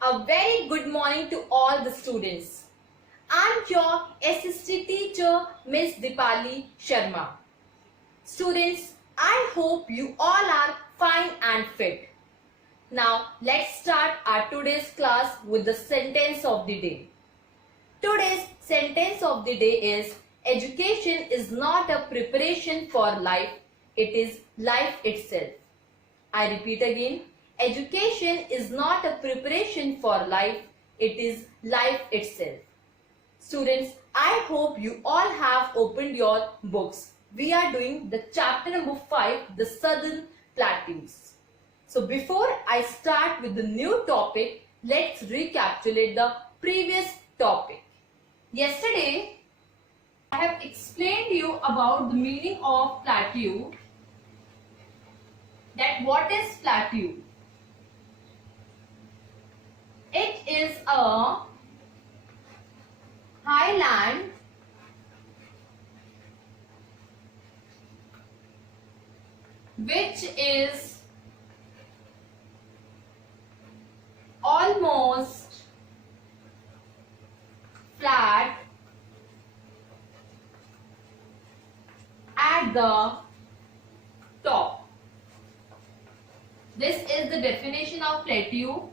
A very good morning to all the students. I'm your SST teacher, Miss Dipali Sharma. Students, I hope you all are fine and fit. Now, let's start our today's class with the sentence of the day. Today's sentence of the day is, education is not a preparation for life, it is life itself. I repeat again, education is not a preparation for life, it is life itself. Students, I hope you all have opened your books. We are doing the chapter number 5, the Southern Plateaus. So before I start with the new topic, let's recapitulate the previous topic. Yesterday, I have explained you about the meaning of plateau. That what is plateau? It is a highland which is almost flat at the top. This is the definition of plateau.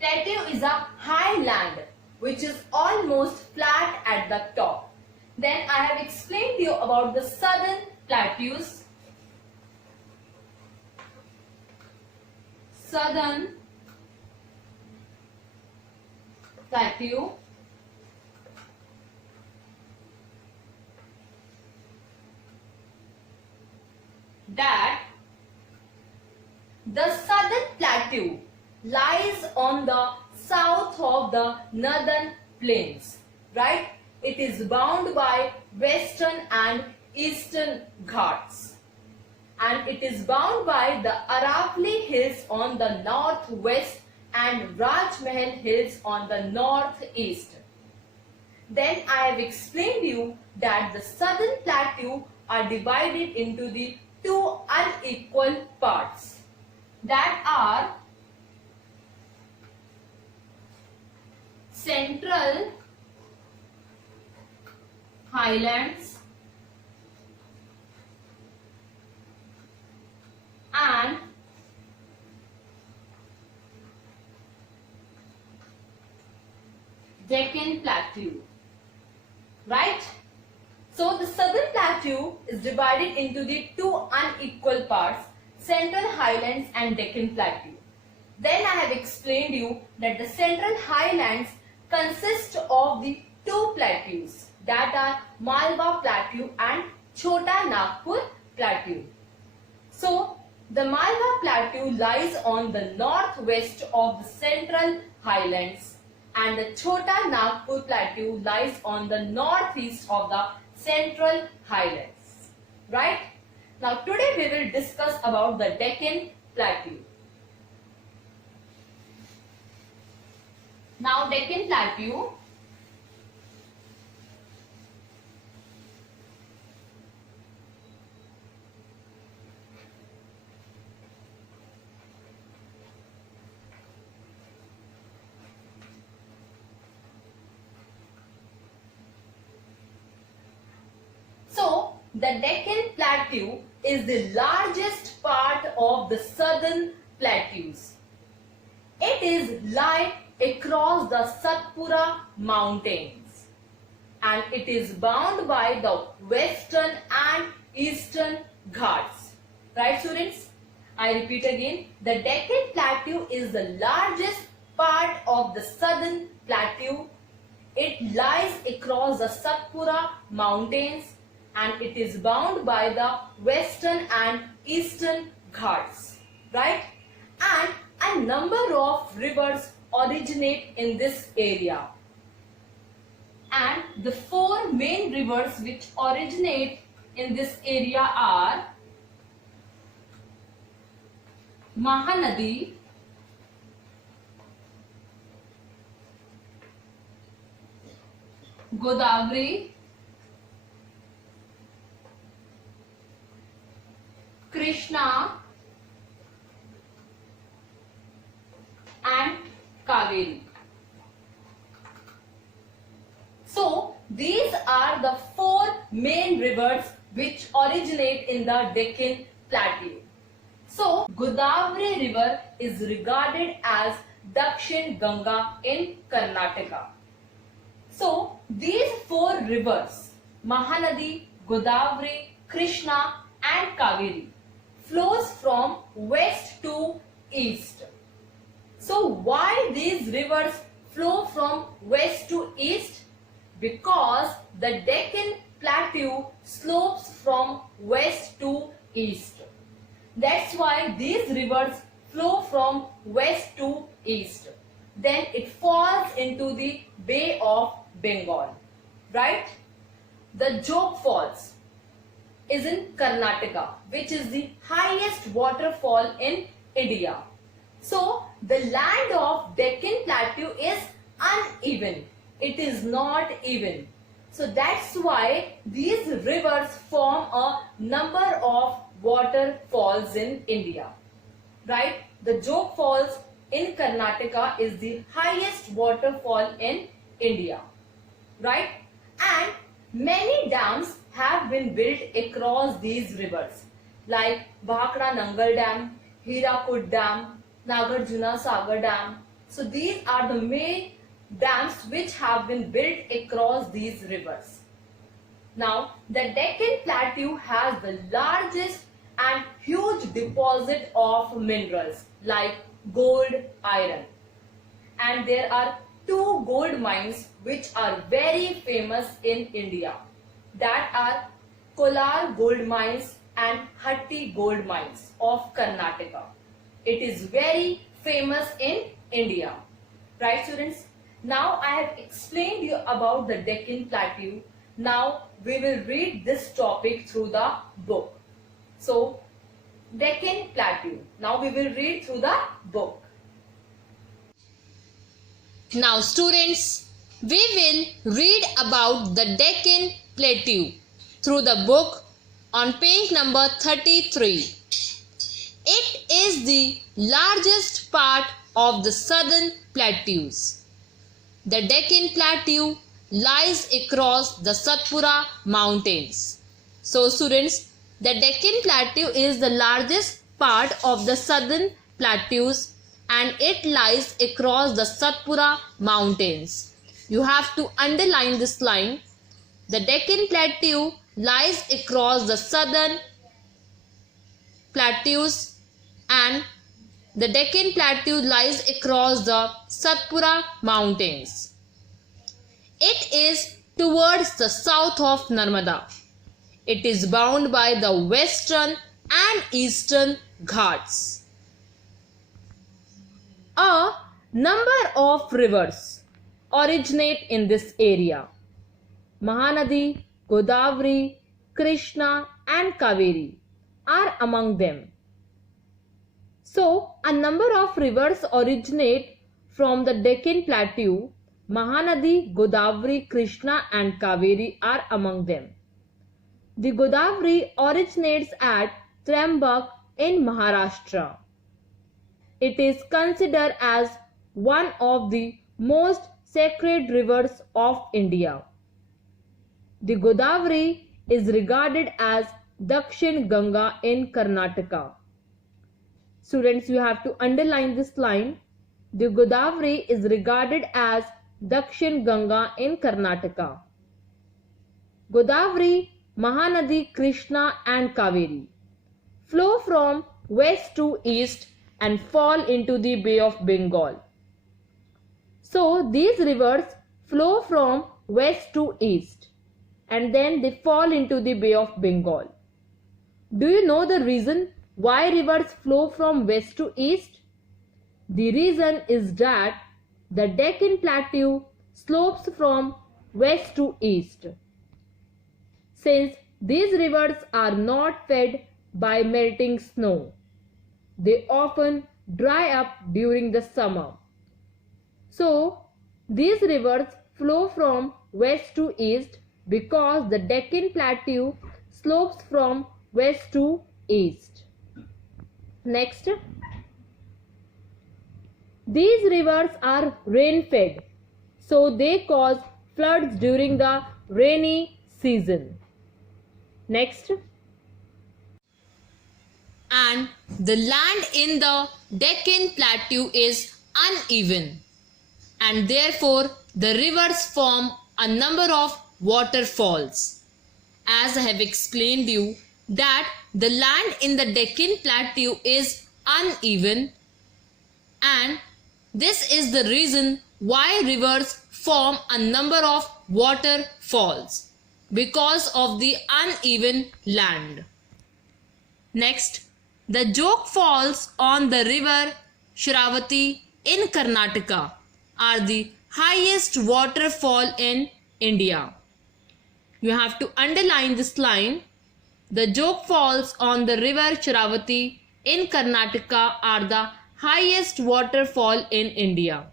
Plateau is a highland which is almost flat at the top. Then I have explained to you about the southern plateaus. Southern plateau. That the southern plateau lies on the south of the northern plains, right? It is bound by western and eastern Ghats, and it is bound by the Aravalli Hills on the northwest and Rajmahal Hills on the northeast. Then I have explained you that the southern plateau are divided into the two unequal parts, that are Central Highlands and Deccan Plateau, right? So the southern plateau is divided into the two unequal parts, Central Highlands and Deccan Plateau. Then I have explained you that the Central Highlands consist of the two plateaus, that are Malwa Plateau and Chota Nagpur Plateau. So the Malwa Plateau lies on the northwest of the Central Highlands and the Chota Nagpur Plateau lies on the northeast of the Central Highlands, right? Now today we will discuss about the Deccan Plateau. Now Deccan Plateau the Deccan Plateau is the largest part of the southern plateaus. It is lie across the Satpura mountains and it is bound by the western and eastern Ghats. Right, students? I repeat again, the Deccan Plateau is the largest part of the southern plateau. It lies across the Satpura mountains and it is bound by the western and eastern Ghats, right? And a number of rivers originate in this area. And the four main rivers which originate in this area are Mahanadi, Godavari, Krishna and main rivers which originate in the Deccan Plateau. So, Godavari river is regarded as Dakshin Ganga in Karnataka. So, these four rivers, Mahanadi, Godavari, Krishna and Kaveri, flows from west to east. So, why these rivers flow from west to east? Because the Deccan Plateau slopes from west to east. That's why these rivers flow from west to east. Then it falls into the Bay of Bengal, right? The Jog Falls is in Karnataka, which is the highest waterfall in India. So the land of Deccan Plateau is uneven. It is not even. So that's why these rivers form a number of waterfalls in India, right? The Jog Falls in Karnataka is the highest waterfall in India, right? And many dams have been built across these rivers, like Bhakra Nangal Dam, Hirakud Dam, Nagarjuna Sagar Dam. So these are the main dams which have been built across these rivers. Now, the Deccan Plateau has the largest and huge deposit of minerals like gold, iron. And there are two gold mines which are very famous in India. That are Kolar gold mines and Hatti gold mines of Karnataka. It is very famous in India. Right, students? Now I have explained you about the Deccan Plateau. Now we will read this topic through the book. So, Deccan Plateau. Now we will read through the book. Now students, we will read about the Deccan Plateau through the book on page number 33. It is the largest part of the southern plateaus. The Deccan Plateau lies across the Satpura Mountains. So students, the Deccan Plateau is the largest part of the southern plateaus and it lies across the Satpura Mountains. You have to underline this line. The Deccan Plateau lies across the southern plateaus and the Deccan Plateau lies across the Satpura Mountains. It is towards the south of Narmada. It is bound by the western and eastern Ghats. A number of rivers originate in this area. Mahanadi, Godavari, Krishna and Kaveri are among them. So, a number of rivers originate from the Deccan Plateau. Mahanadi, Godavari, Krishna and Kaveri are among them. The Godavari originates at Trambak in Maharashtra. It is considered as one of the most sacred rivers of India. The Godavari is regarded as Dakshin Ganga in Karnataka. Students, you have to underline this line. The Godavari is regarded as Dakshin Ganga in Karnataka. Godavari, Mahanadi, Krishna and Kaveri flow from west to east and fall into the Bay of Bengal. So these rivers flow from west to east and then they fall into the Bay of Bengal. Do you know the reason why rivers flow from west to east? The reason is that the Deccan Plateau slopes from west to east. Since these rivers are not fed by melting snow, they often dry up during the summer. So, these rivers flow from west to east because the Deccan Plateau slopes from west to east. Next, these rivers are rain-fed, so they cause floods during the rainy season. Next. And the land in the Deccan Plateau is uneven, and therefore the rivers form a number of waterfalls. As I have explained you that the land in the Deccan Plateau is uneven, and this is the reason why rivers form a number of waterfalls, because of the uneven land. Next, the Jog Falls on the river Shravati in Karnataka are the highest waterfall in India. You have to underline this line. The Jog Falls on the river Shravati in Karnataka are the highest waterfall in India.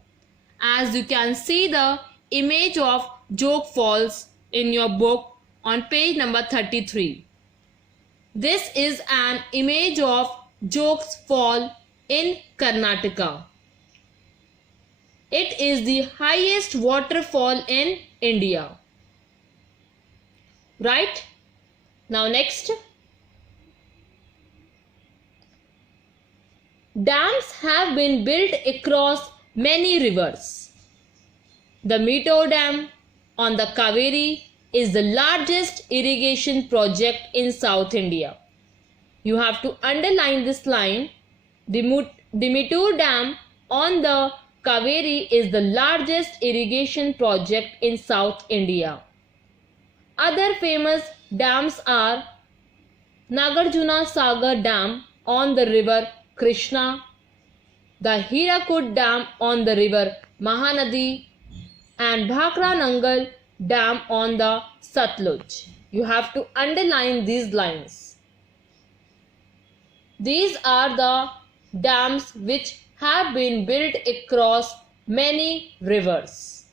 As you can see the image of Jog Falls in your book on page number 33. This is an image of Jog's Fall in Karnataka. It is the highest waterfall in India. Right? Now next. Dams have been built across many rivers. The Mettur Dam on the Kaveri is the largest irrigation project in South India. You have to underline this line. The Mettur Dam on the Kaveri is the largest irrigation project in South India. Other famous dams are Nagarjuna Sagar Dam on the river Krishna, the Hirakud Dam on the river Mahanadi, and Bhakra Nangal Dam on the Satluj. You have to underline these lines. These are the dams which have been built across many rivers.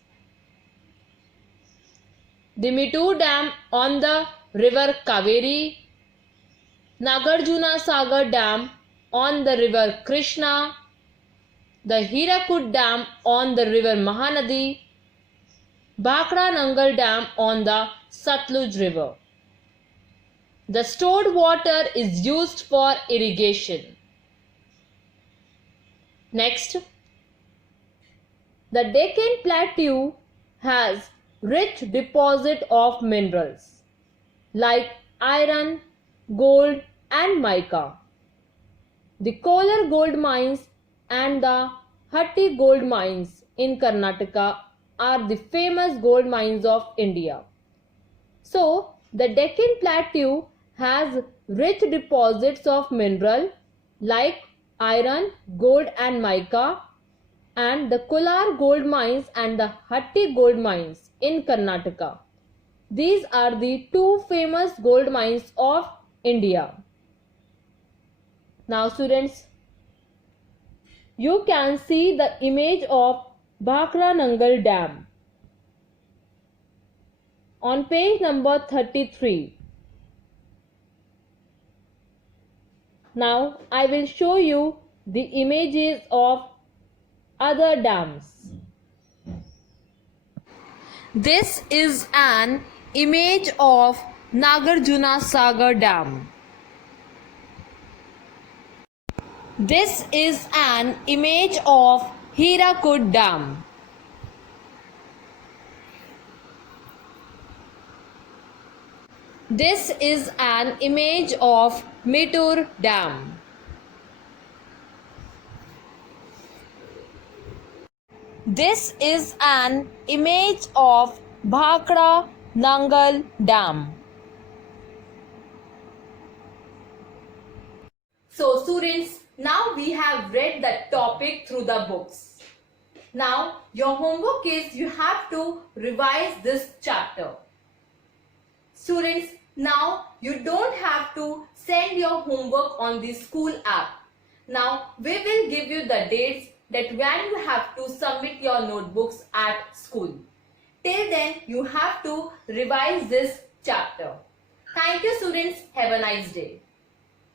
The Mettur Dam on the river Kaveri, Nagarjuna Sagar Dam on the river Krishna, the Hirakud Dam on the river Mahanadi, Bhakra Nangal Dam on the Satluj River. The stored water is used for irrigation. Next, the Deccan Plateau has rich deposit of minerals like iron, gold and mica. The Kolar gold mines and the Hatti gold mines in Karnataka are the famous gold mines of India. So, the Deccan Plateau has rich deposits of mineral like iron, gold and mica, and the Kolar gold mines and the Hatti gold mines in Karnataka. These are the two famous gold mines of India. Now students, you can see the image of Bhakra Nangal Dam on page number 33. Now I will show you the images of other dams. This is an image of Nagarjuna Sagar Dam. This is an image of Hirakud Dam. This is an image of Mettur Dam. This is an image of Bhakra Nangal Dam. So students, now we have read the topic through the books. Now your homework is you have to revise this chapter. Students, now you don't have to send your homework on the school app. Now we will give you the dates that when you have to submit your notebooks at school. Till then you have to revise this chapter. Thank you students. Have a nice day.